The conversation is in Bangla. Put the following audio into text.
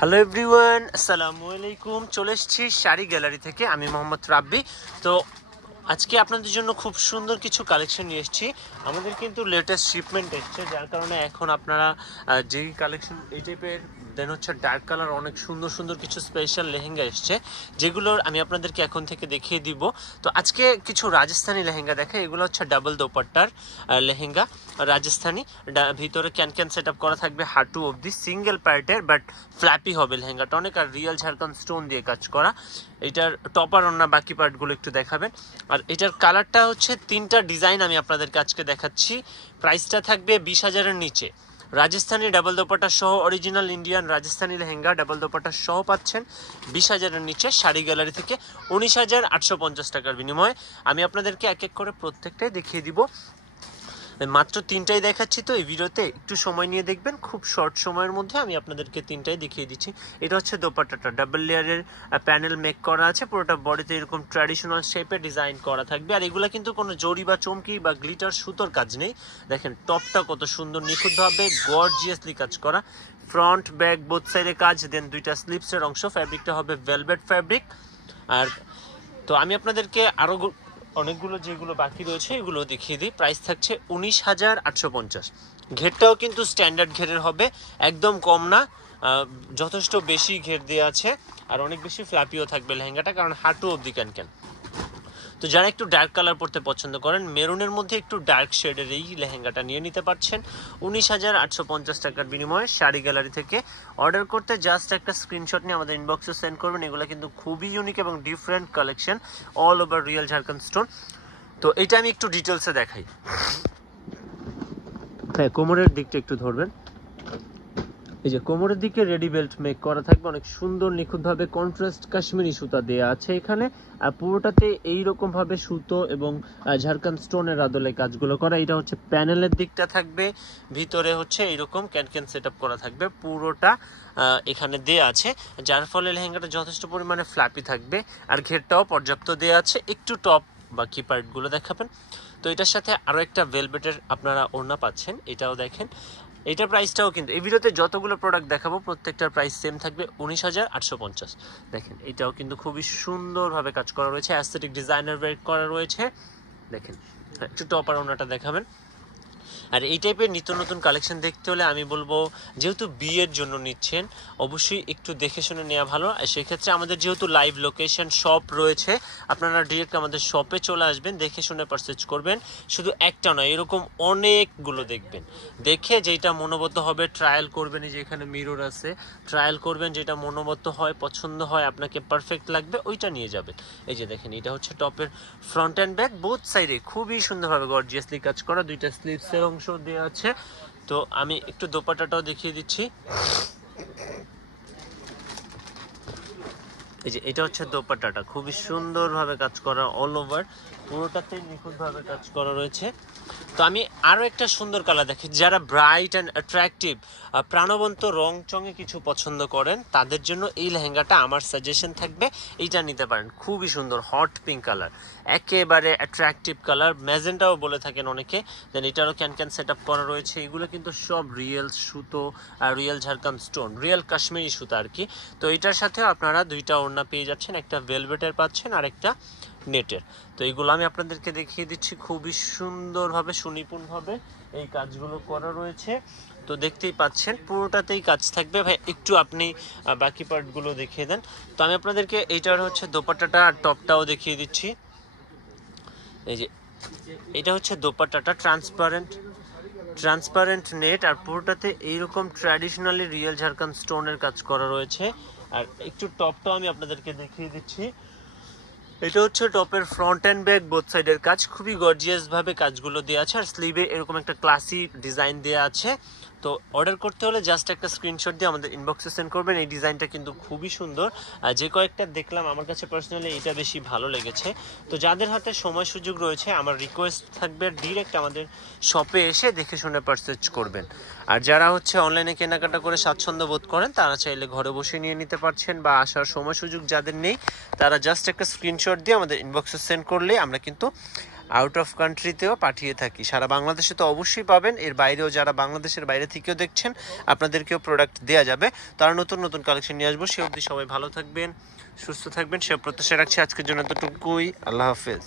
হ্যালো এভরিওয়ান, আসসালামু আলাইকুম। চলে এসেছি শাড়ি গ্যালারি থেকে। আমি মোহাম্মদ রাব্বি। তো আজকে আপনাদের জন্য খুব সুন্দর কিছু কালেকশন নিয়ে এসেছি। আমাদের কিন্তু লেটেস্ট শিপমেন্ট এসছে, যার কারণে এখন আপনারা যেই কালেকশন এই টাইপের দেন হচ্ছে ডার্ক কালার অনেক সুন্দর সুন্দর কিছু স্পেশাল লেহেঙ্গা এসছে, যেগুলোর আমি আপনাদেরকে এখন থেকে দেখিয়ে দিব। তো আজকে কিছু রাজস্থানি লেহেঙ্গা দেখে। এগুলো হচ্ছে ডাবল দোপাট্টার লেহেঙ্গা, রাজস্থানি। ভিতরে ক্যান সেট আপ করা থাকবে হাঁটু অবধি, সিঙ্গেল পার্টের, বাট ফ্ল্যাপি হবে লেহেঙ্গাটা অনেক। আর রিয়েল ঝাড়খন্ড স্টোন দিয়ে কাজ করা। এটার টপার অন্য বাকি পার্টগুলো একটু দেখাবেন। আর এটার কালারটা হচ্ছে তিনটা ডিজাইন আমি আপনাদেরকে আজকে দেখাচ্ছি। প্রাইসটা থাকবে 20,000-এর নিচে। রাজস্থানি ডাবল দোপাট্টা সহ original Indian Rajasthani lehenga double dupatta সহ পাচ্ছেন 20,000-এর নিচে শাড়ি গ্যালারি থেকে 19,850 টাকার বিনিময়ে। আমি আপনাদেরকে এক এক করে প্রত্যেকটাই দেখিয়ে দিব। মাত্র তিনটাই দেখাচ্ছি, তো এই ভিডিওতে একটু সময় নিয়ে দেখবেন। খুব শর্ট সময়ের মধ্যে আমি আপনাদেরকে তিনটাই দেখিয়ে দিচ্ছি। এটা হচ্ছে দোপাট্টাটা, ডাবল লেয়ারের প্যানেল মেক করা আছে। পুরোটা বডিতে এরকম ট্র্যাডিশনাল শেপে ডিজাইন করা থাকবে। আর এগুলো কিন্তু কোনো জরি বা চমকি বা গ্লিটার সুতোর কাজ নেই। দেখেন টপটা কত সুন্দর নিখুঁতভাবে গর্জিয়াসলি কাজ করা। ফ্রন্ট ব্যাক বোথ সাইডে কাজ, দেন দুইটা স্লিপসের অংশ। ফ্যাব্রিকটা হবে ভেলভেট ফ্যাব্রিক। আর তো আমি আপনাদেরকে আরও অনেকগুলো যেগুলো বাকি রয়েছে এগুলো দেখিয়ে দিই। প্রাইস থাকছে 19,850। ঘেরটাও কিন্তু স্ট্যান্ডার্ড ঘেরের হবে, একদম কম না, যথেষ্ট বেশি ঘের দেওয়া আছে। আর অনেক বেশি ফ্ল্যাপিও থাকবে লেহেঙ্গাটা, কারণ হাঁটু অবধি ক্যান। তো যারা একটু ডার্ক কালার পরতে পছন্দ করেন, মেরুনের মধ্যে একটু ডার্ক শেডের এই লেহেঙ্গাটা নিয়ে নিতে পারছেন 19,850 টাকার বিনিময়ে শাড়ি গ্যালারি থেকে। অর্ডার করতে জাস্ট একটা স্ক্রিনশট নিয়ে আমাদের ইনবক্সে সেন্ড করবেন। এগুলো কিন্তু খুবই ইউনিক এবং different collection, all over real Jharkhand stone. তো এটা আমি একটু ডিটেলসে দেখাই। হ্যাঁ, কোমরের দিকটা একটু ধরবেন। এই যে কোমরের দিকে রেডি বেল্ট মেক করা থাকবে, অনেক সুন্দর নিখুঁতভাবে কন্ট্রাস্ট কাশ্মীরি সুতা দেওয়া আছে এখানে। আর পুরোটাতে এইরকম ভাবে সুতো এবং ঝাড়খন্ড স্টোনের আদলে কাজগুলো করা। এটা হচ্ছে প্যানেলের দিকটা থাকবে, ভিতরে হচ্ছে এইরকম ক্যান সেট আপ করা থাকবে। পুরোটা এখানে দেয়া আছে, যার ফলে লেহেঙ্গাটা যথেষ্ট পরিমাণে ফ্ল্যাপি থাকবে। আর ঘেরটাও পর্যাপ্ত দেওয়া আছে। একটু টপ বাকি পার্টগুলো দেখাবেন। তো এটার সাথে আরও একটা ভেলভেটের আপনারা ওড়না পাচ্ছেন, এটাও দেখেন। এইটার প্রাইসটাও কিন্তু এই ভিডিওতে যতগুলো প্রোডাক্ট দেখাবো প্রত্যেকটার প্রাইস সেম থাকবে 19,850। দেখেন এটাও কিন্তু খুবই সুন্দরভাবে কাজ করা রয়েছে, অ্যাস্থেটিক ডিজাইনার ওয়ার্ক করা রয়েছে। দেখেন একটু টপার ওড়নাটা দেখাবেন। আর এই টাইপের নিত্য নতুন কালেকশন দেখতে হলে আমি বলবো, যেহেতু বিয়ের জন্য নিচ্ছেন, অবশ্যই একটু দেখে শুনে নেওয়া ভালো। আর সেক্ষেত্রে আমাদের যেহেতু লাইভ লোকেশন শপ রয়েছে, আপনারা ডিরেক্ট আমাদের শপে চলে আসবেন, দেখে শুনে পারচেজ করবেন। শুধু একটা নয়, এরকম অনেকগুলো দেখবেন, দেখে যেটা মনোবদ্ধ হবে ট্রায়াল করবেন। এই যে এখানে মিরর আছে, ট্রায়াল করবেন, যেটা মনোবদ্ধ হয়, পছন্দ হয়, আপনাকে পারফেক্ট লাগবে, ওইটা নিয়ে যাবেন। এই যে দেখেন এটা হচ্ছে টপের ফ্রন্ট অ্যান্ড ব্যাক বোথ সাইডে খুবই সুন্দরভাবে গর্জিয়াসলি কাজ করা, দুইটা স্লিভসের অংশ দেওয়া আছে। তো আমি একটু দোপাট্টাটাও দেখিয়ে দিচ্ছি। এই যে এটা হচ্ছে দোপাট্টাটা, খুবই সুন্দরভাবে কাজ করা, অল ওভার পুরোটাতেই নিখুঁতভাবে কাজ করা রয়েছে। তো আমি আরও একটা সুন্দর কালার দেখি। যারা ব্রাইট অ্যান্ড অ্যাট্রাকটিভ প্রাণবন্ত রং চঙে কিছু পছন্দ করেন, তাদের জন্য এই লেহেঙ্গাটা আমার সাজেশন থাকবে, এইটা নিতে পারেন। খুবই সুন্দর হট পিঙ্ক কালার, একেবারে অ্যাট্রাকটিভ কালার, ম্যাজেন্টাও বলে থাকেন অনেকে। দেন এটারও ক্যান সেট আপ করা রয়েছে। এগুলো কিন্তু সব রিয়েল সুতো, real Jharkhand stone, real Kashmiri সুতো আর কি। তো এটার সাথেও আপনারা দুইটা ওড়না পেয়ে যাচ্ছেন, একটা ভেলভেটের পাচ্ছেন আর একটা নেটের। তো এইগুলো আমি আপনাদেরকে দেখিয়ে দিচ্ছি। খুবই সুন্দরভাবে সুনিপুণভাবে এই কাজগুলো করা রয়েছে। তো দেখতেই পাচ্ছেন পুরোটাতেই কাজ থাকবে। ভাই একটু আপনি বাকি পার্টগুলো দেখিয়ে দেন। তো আমি আপনাদেরকে এইটার হচ্ছে দোপাট্টাটা আর টপটাও দেখিয়ে দিচ্ছি। এই যে এটা হচ্ছে দোপাট্টাটা, ট্রান্সপারেন্ট নেট, আর পুরোটাতে এইরকম ট্র্যাডিশনালি রিয়েল ঝাড়খন্ড স্টোনের কাজ করা রয়েছে। আর একটু টপটাও আমি আপনাদেরকে দেখিয়ে দিচ্ছি। এটা হচ্ছে টপের ফ্রন্ট অ্যান্ড ব্যাক বোথ সাইডের কাজ, খুবই গর্জিয়াস ভাবে কাজগুলো দেওয়া আছে। আর স্লিভে এরকম একটা ক্লাসি ডিজাইন দেওয়া আছে। তো অর্ডার করতে হলে জাস্ট একটা স্ক্রিনশট দিয়ে আমাদের ইনবক্সে সেন্ড করবেন। এই ডিজাইনটা কিন্তু খুবই সুন্দর, আর যে কয়েকটা দেখলাম আমার কাছে পার্সোনালি এটা বেশি ভালো লেগেছে। তো যাদের হাতে সময় সুযোগ রয়েছে, আমার রিকোয়েস্ট থাকবে ডিরেক্ট আমাদের শপে এসে দেখে শুনে পারচেজ করবেন। আর যারা হচ্ছে অনলাইনে কেনাকাটা করে স্বাচ্ছন্দ্য বোধ করেন, তারা চাইলে ঘরে বসে নিয়ে নিতে পারছেন, বা আসার সময় সুযোগ যাদের নেই, তারা জাস্ট একটা স্ক্রিনশট দিয়ে আমাদের ইনবক্সে সেন্ড করলে আমরা কিন্তু আউট অফ কান্ট্রিতেও পাঠিয়ে থাকি। সারা বাংলাদেশে তো অবশ্যই পাবেন, এর বাইরেও যারা বাংলাদেশের বাইরে থেকেও দেখছেন আপনাদেরকেও প্রোডাক্ট দেওয়া যাবে। তারা নতুন নতুন কালেকশন নিয়ে আসবো। সে অবধি সবাই ভালো থাকবেন, সুস্থ থাকবেন, সে প্রত্যাশা রাখছি। আজকের জন্য এতটুকুই। আল্লাহ হাফেজ।